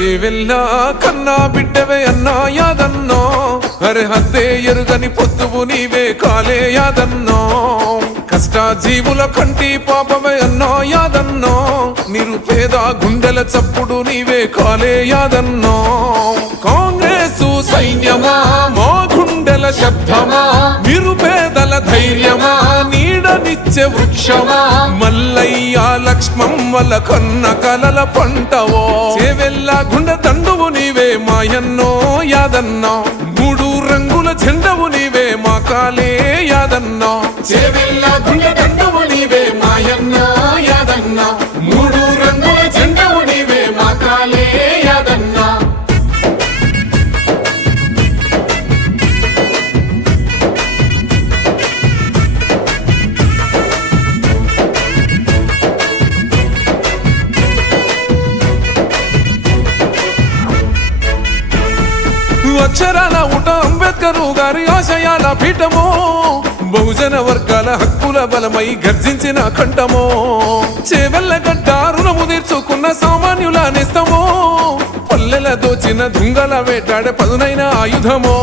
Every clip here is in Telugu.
చేవెల్ల కన్నా బిడ్డవే అన్నా యాదన్నో. అరే హద్దే ఎరుగని పొద్దువు నీవే కాలే యాదన్నో. కష్ట జీవుల కంటి పాపమే అన్నా యాదన్నో. నిరుపేద గుండెల చప్పుడు నీవే కాలేయాదన్నో. కాంగ్రెస్ సైన్యమా? మా గుండెల శబ్దమా? నిరుపేదల ధైర్యమా? నీడనిచ్చే వృక్షమా? మల్లయ్య లక్ష్మమ్మల కన్న కలల పంటవో? చేవెల్ల గుండె తండువు నీవే మాయన్నో యాదన్నో. మూడు రంగుల చెండవు నీవే మా కాలే యాదన్నో చేవెల్ల అక్షరాల ఉట అంబేద్కర్ గారి ఆశయాల పీఠమో. బహుజన వర్గాల హక్కుల బలమై గర్జించిన కంఠమో. చేవెళ్ళ గడ్డ రుణము తీర్చుకున్న సామాన్యుల నేస్తమో. పల్లెల దోచిన దుంగల వేటాడే పదునైన ఆయుధమో.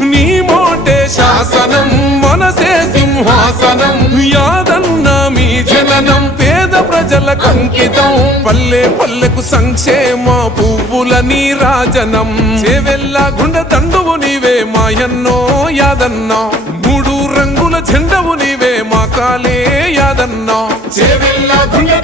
నీ మోటే శాసనం మనసే సింహాసనం. యాదన్న మీ జననం పేద ప్రజల కంకితం. పల్లె పల్లెకు సంక్షేమ పువ్వుల నీరాజనం చేవెల్ల గుండె తండువు నీవే మాయన్నో యాదన్నో. మూడు రంగుల జెండవు నీవే మా కాలే యాదన్నో. చేవెల్ల గుండె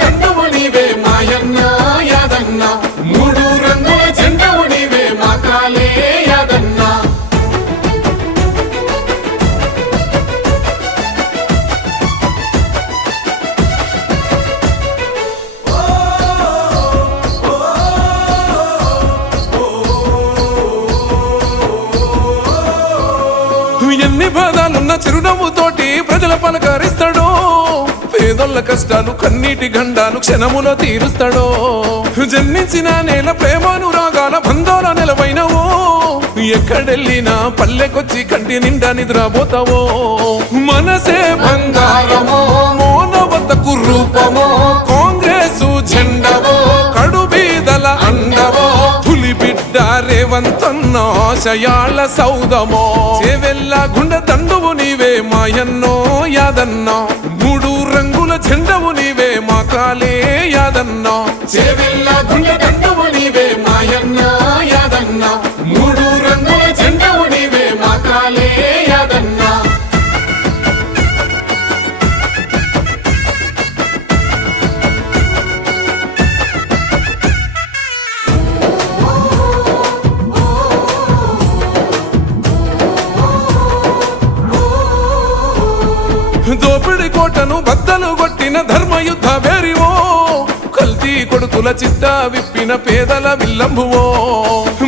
చిరునవ్వుతోటి ప్రజల పలకరిస్తాడు. పేదోళ్ళ కష్టాలు కన్నీటి గండాలు క్షణములో తీరుస్తాడో. జన్మించిన నేల ప్రేమానురాగాల బంధాల నెలవైనవో. ఎక్కడెళ్ళినా పల్లెకొచ్చి కంటి నిండా నిద్రపోతావో. మనసే బంగారమో మోనవతకు రూపమో. పులి బిడ్డ సౌదమో. చేవెల్ల గుండ తండువు నీవే మాయన్నో యాదన్నా. మూడు రంగుల జెండవు నీవే మా కాలే యాదన్నో. చేవెల్ల గుండె కోటను బద్దలు కొట్టిన ధర్మయుద్ధ బెరివో కల్తీ కొడుకుల చిత్త విప్పిన పేదల విల్లంబువో.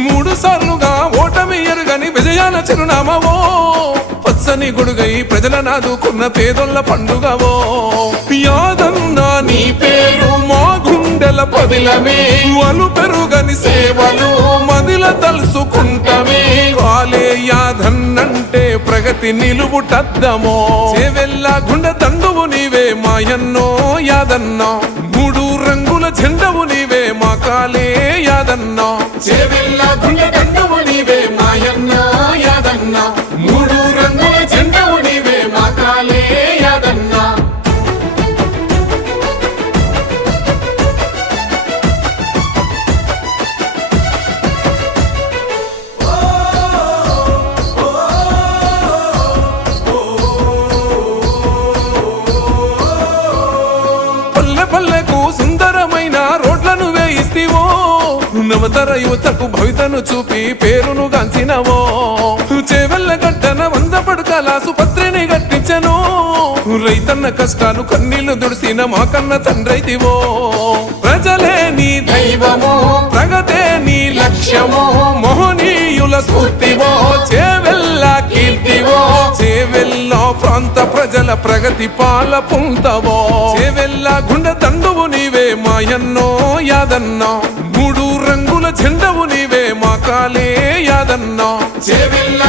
మూడు సార్లుగా ఓటమి ఎరుగని విజయాల చిరునామవో పచ్చని గొడుగై ప్రజల నాదుకున్న పేదొల్ల పండుగవో. యాదన్నా నీ పేరు మా గుండెల పదిలమే వలు పెరుగని సేవలు మదిల తలుసుకుంటమే. కాలే యాదన్నంటే ప్రగతి నిలువుటద్దమో. చేవెల్ల గుండె నీవే మాయన్నో యాదన్నా. మూడు రంగుల జెండవు నీవే మా కాలే యాదన్నా. చేవెల్ల గుండె నీవే మాయన్నా నవతర యువతకు భవితను చూపి పేరును గాంచినవో. చేవెళ్ళ గడ్డన వంద పడుకల సుపత్రిని గట్టించను. రైతన్న కష్టాలు కన్నీళ్ళు దుడిసిన మా కన్న తండ్రైతివో. ప్రజలే నీ దైవము ప్రగతే నీ లక్ష్యము మోహనీయుల స్ఫూర్తివో చేవెళ్ళ కీర్తివో చేవెళ్ళ ప్రాంత ప్రజల ప్రగతి పాల పుంతవో. చేవెళ్ళ గుండె తండువు నీవే మాయన్నో యాదన్నో. మూడు రంగు జెండవు నీవే మా కాలే యాదన్నా. చెవిల్ల